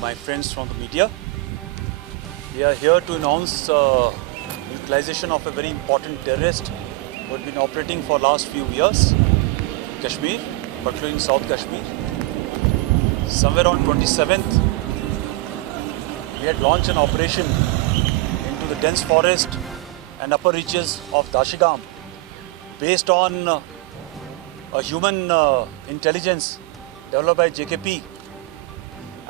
my friends from the media. We are here to announce neutralization of a very important terrorist who had been operating for last few years in Kashmir, particularly in South Kashmir. Somewhere on 27th, we had launched an operation into the dense forest and upper reaches of Dashigam based on a human intelligence developed by JKP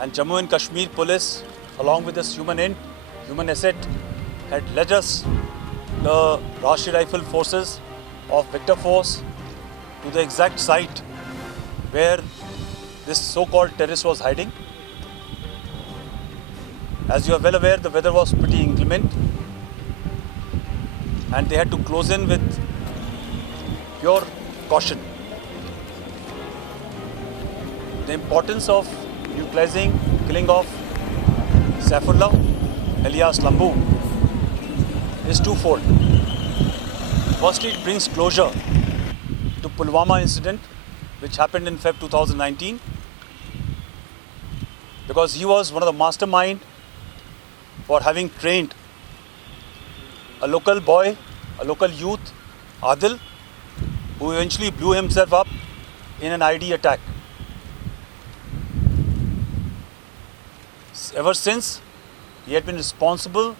and Jammu and Kashmir police, along with this human asset, had led us, the Rashtriya Rifle Forces of Victor Force, to the exact site where this so-called terrorist was hiding. As you are well aware, the weather was pretty inclement and they had to close in with pure caution. The importance of neutralizing, killing of Saifullah alias Lambu is twofold. Firstly, it brings closure to Pulwama incident, which happened in Feb 2019, because he was one of the mastermind for having trained a local boy, a local youth, Adil, who eventually blew himself up in an ID attack. Ever since, he had been responsible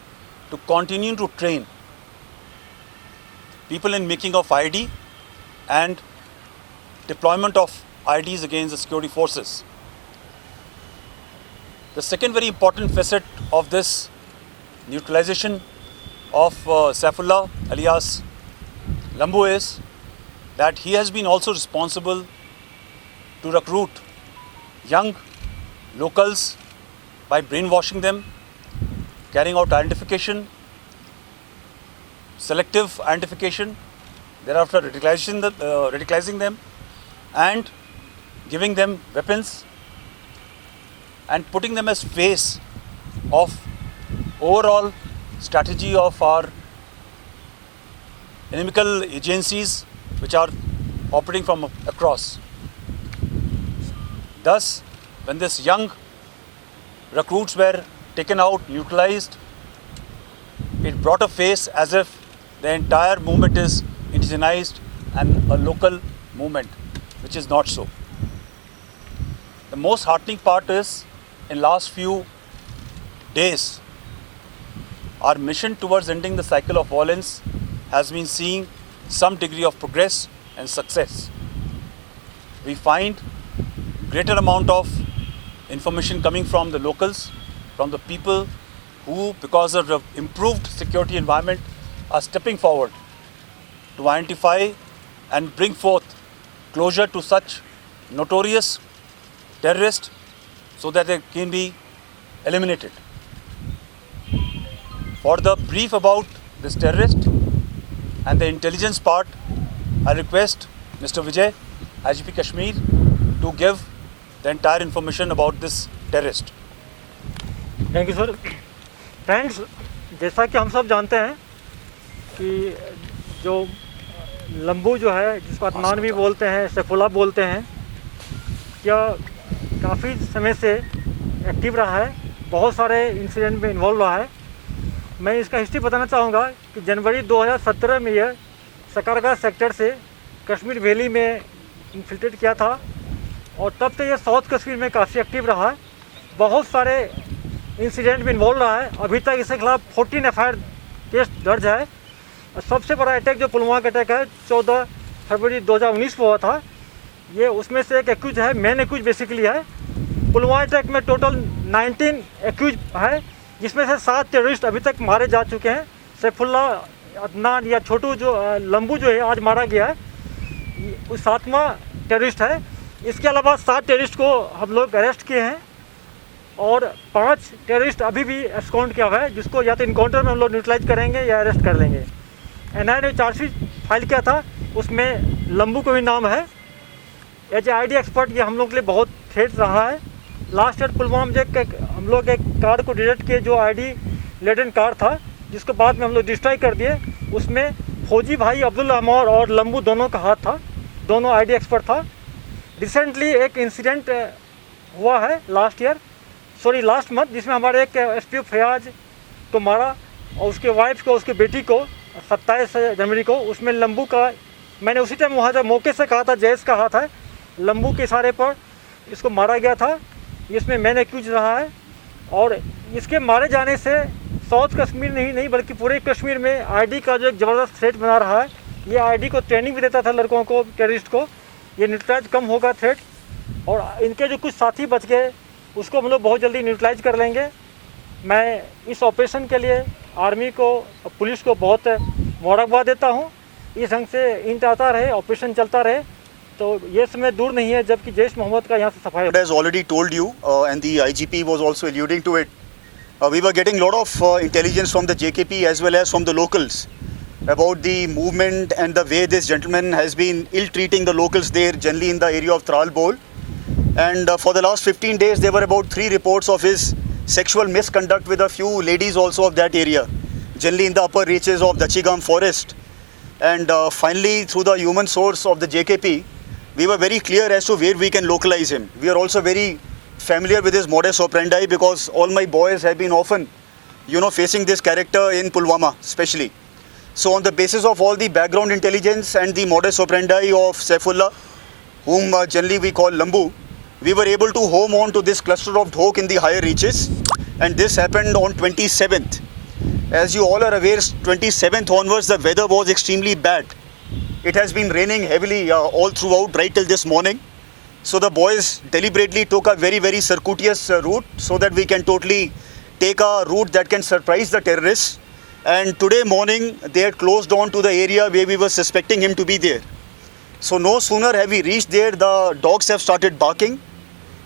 to continue to train people in making of ID and deployment of IDs against the security forces. The second very important facet of this neutralization of Saifullah alias Lambu is that he has been also responsible to recruit young locals by brainwashing them, carrying out identification, selective identification, thereafter radicalizing them and giving them weapons and putting them as face of overall strategy of our inimical agencies which are operating from across. Thus, when this young recruits were taken out, neutralized, it brought a face as if the entire movement is indigenized and a local movement, which is not so. The most heartening part is, in last few days, our mission towards ending the cycle of violence has been seeing some degree of progress and success. We find greater amount of information coming from the locals, from the people who, because of the improved security environment, are stepping forward to identify and bring forth closure to such notorious terrorists so that they can be eliminated. For the brief about this terrorist and the intelligence part, I request Mr. Vijay, IGP Kashmir, to give the entire information about this terrorist. Thank you sir. Friends, जैसा कि हम सब जानते हैं कि जो लंबू जो है, जिसको अदनान भी बोलते हैं, सैफुल्लाह बोलते हैं, यह काफ़ी समय से एक्टिव रहा है, बहुत सारे इंसिडेंट में इन्वॉल्व रहा है. मैं इसका हिस्ट्री बताना चाहूँगा कि जनवरी 2017 में यह सकरगा सेक्टर से कश्मीर वैली में इन्फिल्ट्रेट किया था और तब से यह साउथ कश्मीर में काफ़ी एक्टिव रहा है. बहुत सारे इंसिडेंट में इन्वॉल्व रहा है. अभी तक इसके खिलाफ 14 एफआईआर केस दर्ज है. सबसे बड़ा अटैक जो पुलवामा का अटैक है 14 फरवरी 2019 को हुआ था, ये उसमें से एक एक्यूज है, मेन एक्यूज बेसिकली है. पुलवामा अटैक में टोटल 19 एक्यूज है, जिसमें से 7 टेररिस्ट अभी तक मारे जा चुके हैं. सैफुल्लाह, अदनान या छोटू जो लंबू जो है आज मारा गया है, वो 7वां टेररिस्ट है. इसके अलावा 7 टेररिस्ट को हम लोग अरेस्ट किए हैं और 5 टेररिस्ट अभी भी एब्सकॉन्ड किया हुआ है, जिसको या तो इनकाउंटर में हम लोग न्यूट्रलाइज करेंगे या अरेस्ट कर लेंगे. एनआईए ने चार्जशीट फाइल किया था, उसमें लंबू को भी नाम है. एज ए आईडी एक्सपर्ट ये हम लोग के लिए बहुत थ्रेट रहा है. लास्ट ईयर पुलवामा में हम लोग एक कार को डिटेक्ट किए जो आईडी लेडन कार था, जिसको बाद में हम लोग डिस्ट्रॉय कर दिए. उसमें फौजी भाई अब्दुल रहमान और लंबू दोनों का हाथ था, दोनों आईडी एक्सपर्ट था. रिसेंटली एक इंसिडेंट हुआ है last year sorry last month, जिसमें हमारे एक एसपीओ फयाज को मारा और उसके वाइफ को, उसकी बेटी को 27 जनवरी को। उसमें लंबू का, मैंने उसी टाइम वहाँ से मौके से कहा था, जैस का हाथ है, लंबू के इशारे पर इसको मारा गया था। इसमें मैंने एक्यूज रहा है और इसके मारे जाने से साउथ कश्मीर नहीं बल्कि पूरे कश्मीर में आईडी का जो एक ज़बरदस्त थ्रेट बना रहा है। ये आईडी को ट्रेनिंग भी देता था लड़कों को, टेररिस्ट को। ये न्यूट्रलाइज कम होगा थ्रेट, और इनके जो कुछ साथी बच गए उसको हम लोग बहुत जल्दी न्यूट्रलाइज कर लेंगे। मैं इस ऑपरेशन के लिए आर्मी को, पुलिस को बहुत मुबारकबाद देता हूँ। इस ढंग से इंट आता रहे, ऑपरेशन चलता रहे, तो ये समय दूर नहीं है जबकि जैश मोहम्मद का यहाँ से सफाई। Has already told you, and the IGP was also alluding to it. We were getting a lot of intelligence from the JKP as well as from the locals about the movement and the way this gentleman has been ill-treating the locals there, generally in the area of Tral Bol. And for the last 15 days, there were about 3 reports of his sexual misconduct with a few ladies also of that area, generally in the upper reaches of Dachigam forest. And finally, through the human source of the JKP, we were very clear as to where we can localize him. We are also very familiar with his modus operandi because all my boys have been often, facing this character in Pulwama especially. So on the basis of all the background intelligence and the modus operandi of Saifullah, whom generally we call Lambu, we were able to home on to this cluster of Dhok in the higher reaches, and this happened on 27th. As you all are aware, 27th onwards the weather was extremely bad. It has been raining heavily all throughout right till this morning. So the boys deliberately took a very, very circuitous route so that we can totally take a route that can surprise the terrorists. And today morning they had closed on to the area where we were suspecting him to be there. So no sooner have we reached there, the dogs have started barking.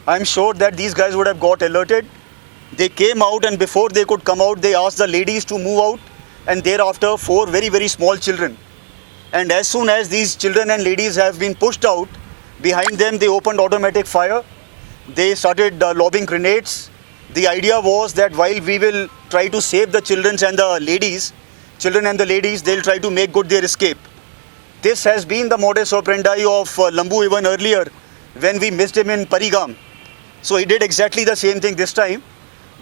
I'm sure that these guys would have got alerted. They came out, and before they could come out, they asked the ladies to move out, and thereafter 4 very, very small children. And as soon as these children and ladies have been pushed out, behind them they opened automatic fire. They started lobbing grenades. The idea was that while we will try to save the children and the ladies, they'll try to make good their escape. This has been the modus operandi of Lambu even earlier when we missed him in Parigam. So he did exactly the same thing this time.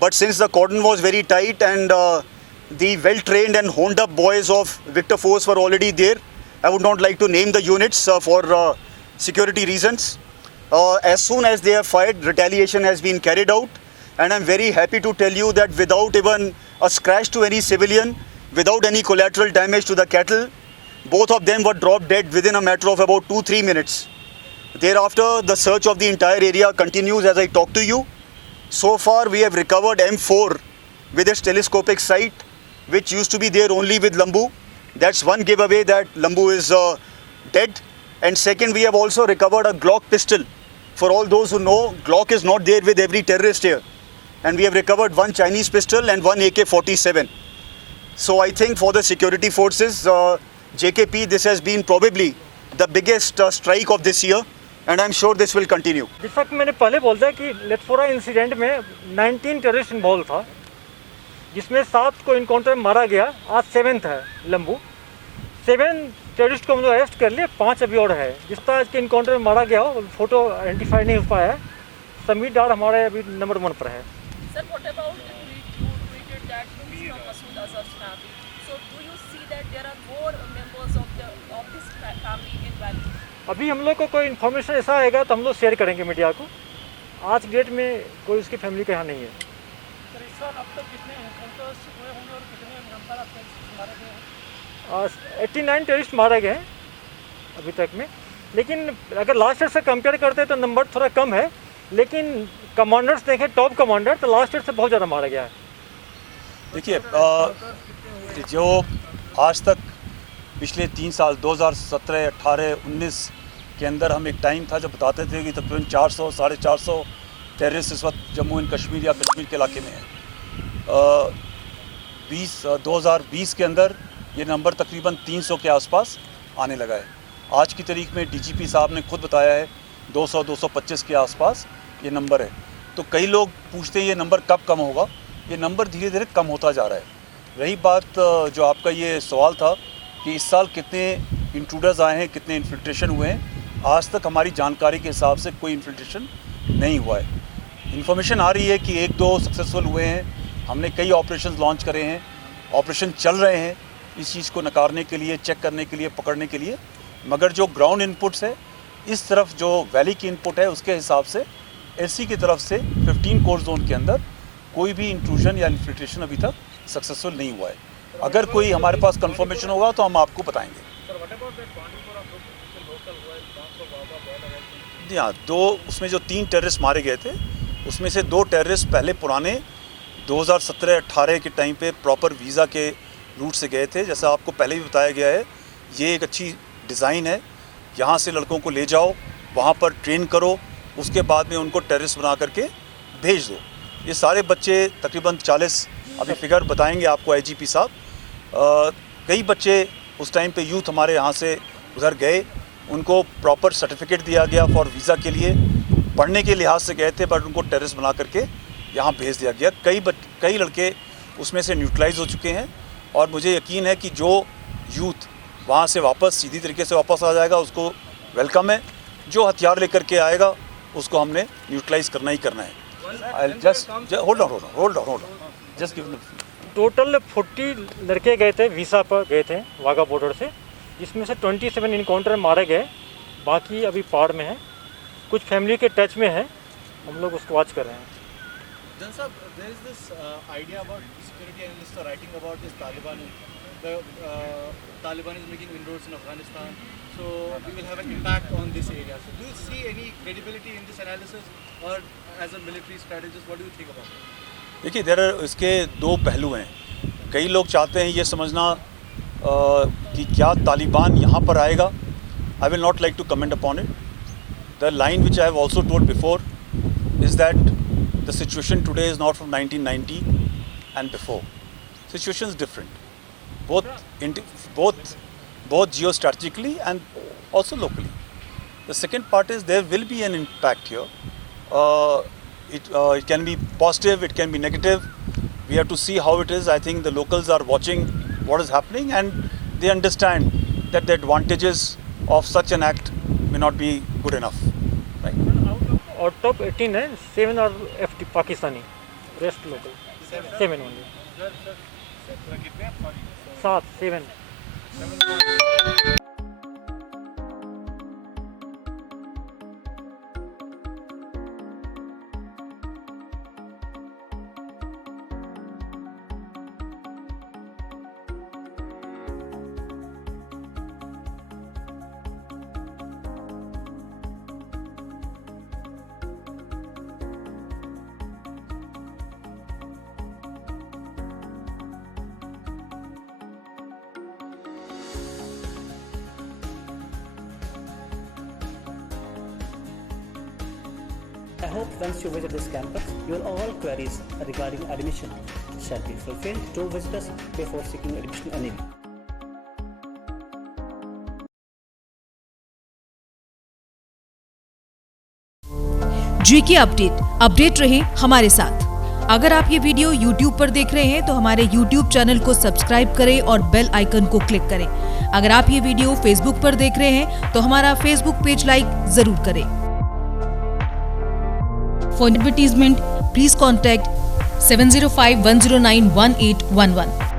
But since the cordon was very tight and the well-trained and honed-up boys of Victor Force were already there, I would not like to name the units for security reasons. As soon as they have fired, retaliation has been carried out. And I'm very happy to tell you that without even a scratch to any civilian, without any collateral damage to the cattle, both of them were dropped dead within a matter of about 2-3 minutes. Thereafter, the search of the entire area continues as I talk to you. So far, we have recovered M4 with its telescopic sight, which used to be there only with Lambu. That's one giveaway that Lambu is dead. And second, we have also recovered a Glock pistol. For all those who know, Glock is not there with every terrorist here. And we have recovered one Chinese pistol and one AK-47. So I think for the security forces, JKP, this has been probably the biggest strike of this year. And I'm sure this will continue. जैसा कि मैंने पहले बोल दिया कि लेटफोरा incident में 19 terrorist involve था, जिसमें 7 को इनकाउंटर में मारा गया। आज 7th है लंबू। 7 टेररिस्ट को हम लोग अरेस्ट कर लिए, 5 अभी और है। जिस तरह के इनकाउंटर में मारा गया हो, फोटो आइडेंटिफाई नहीं हो पाया है। समीर डार हमारे अभी नंबर 1 पर है। Sir, what about the tweet you tweeted that news from Masood Azhar's family? So do you see that there are more members of his family in Valley? अभी हम लोग को कोई इन्फॉर्मेशन ऐसा आएगा तो हम लोग शेयर करेंगे मीडिया को। आज की डेट में कोई उसकी फैमिली का यहाँ नहीं है। सर इस साल अब तक कितने एनकाउंटर्स हुए होंगे और कितने नंबर अब तक मारे गए हैं? 89 टेररिस्ट मारे गए हैं अभी तक में, लेकिन अगर लास्ट ईयर से कंपेयर करते हैं तो नंबर थोड़ा कम है, लेकिन कमांडर्स देखें, टॉप कमांडर, तो लास्ट ईयर से बहुत ज़्यादा मारा गया है। देखिए, जो आज तक पिछले 3 साल 2017, 18, 19 के अंदर हम एक टाइम था जब बताते थे कि तकरीबन 400, 450 टेररिस्ट इस वक्त जम्मू एंड कश्मीर या कश्मीर के इलाके में हैं। 2020 के अंदर ये नंबर तकरीबन 300 के आसपास आने लगा है। आज की तारीख में डीजीपी साहब ने खुद बताया है 200-225 के आसपास ये नंबर है। तो कई लोग पूछते हैं ये नंबर कब कम होगा। ये नंबर धीरे धीरे कम होता जा रहा है। रही बात जो आपका ये सवाल था कि इस साल कितने इंट्रूडर्स आए हैं, कितने इन्फिल्ट्रेशन हुए हैं, आज तक हमारी जानकारी के हिसाब से कोई इन्फिल्ट्रेशन नहीं हुआ है। इन्फॉर्मेशन आ रही है कि 1-2 सक्सेसफुल हुए हैं। हमने कई ऑपरेशंस लॉन्च करे हैं, ऑपरेशन चल रहे हैं इस चीज़ को नकारने के लिए, चेक करने के लिए, पकड़ने के लिए। मगर जो ग्राउंड इनपुट्स है, इस तरफ जो वैली की इनपुट है, उसके हिसाब से एलसी की तरफ से 15 कोर जोन के अंदर कोई भी इंट्रूजन या इन्फिल्ट्रेशन अभी तक सक्सेसफुल नहीं हुआ है। अगर कोई हमारे पास कंफर्मेशन होगा तो हम आपको बताएंगे। जी हाँ, 2 उसमें जो 3 टेररिस्ट मारे गए थे, उसमें से 2 टेररिस्ट पहले पुराने 2017-18 के टाइम पे प्रॉपर वीज़ा के रूट से गए थे। जैसा आपको पहले भी बताया गया है, ये एक अच्छी डिज़ाइन है। यहाँ से लड़कों को ले जाओ, वहाँ पर ट्रेन करो, उसके बाद में उनको टेररिस्ट बना करके भेज दो। ये सारे बच्चे तकरीबन 40, अभी फिगर बताएंगे आपको आईजीपी साहब। कई बच्चे उस टाइम पे यूथ हमारे यहाँ से उधर गए, उनको प्रॉपर सर्टिफिकेट दिया गया फॉर वीज़ा के लिए, पढ़ने के लिहाज से गए थे, बट उनको टेररिस्ट बना करके यहाँ भेज दिया गया। कई लड़के उसमें से न्यूट्रलाइज हो चुके हैं और मुझे यकीन है कि जो यूथ वहाँ से वापस सीधी तरीके से वापस आ जाएगा, उसको वेलकम है। जो हथियार लेकर के आएगा उसको हमने न्यूट्रलाइज करना ही करना है। Just hold on, just give total 40 लड़के गए थे, वीसा पर गए थे वाघा बॉर्डर से, जिसमें से 27 इनकाउंटर मारे गए, बाकी अभी पार में है। कुछ फैमिली के टच में है, हम लोग उसको वॉच कर रहे हैं। Jan sir, there is this idea about security analysts are writing about this Taliban. The Taliban is making inroads in Afghanistan, so we will have an impact on this area. So do you see any credibility in this analysis, or as a military strategist, what do you think about it? देखिए, इसके 2 पहलू हैं। कई लोग चाहते हैं ये समझना कि क्या तालिबान यहाँ पर आएगा। I will not like to comment upon it. The line which I have also told before is that the situation today is not from 1990 and before. Situation is different, both geostrategically and also locally. The second part is there will be an impact here. It can be positive, it can be negative. We have to see how it is. I think the locals are watching what is happening and they understand that the advantages of such an act may not be good enough. Right? Out of 18 है, 7 और FD Pakistani, rest local, 7 only, 7 I hope once you visit this campus, your all queries regarding admission shall be fulfilled. Do visit us before seeking admission anywhere. GK update रहे हमारे साथ। अगर आप ये video YouTube पर देख रहे हैं तो हमारे YouTube चैनल को सब्सक्राइब करें और बेल आइकन को क्लिक करें। अगर आप ये वीडियो Facebook पर देख रहे हैं तो हमारा Facebook पेज लाइक जरूर करें। For advertisement, please contact 705-109-1811.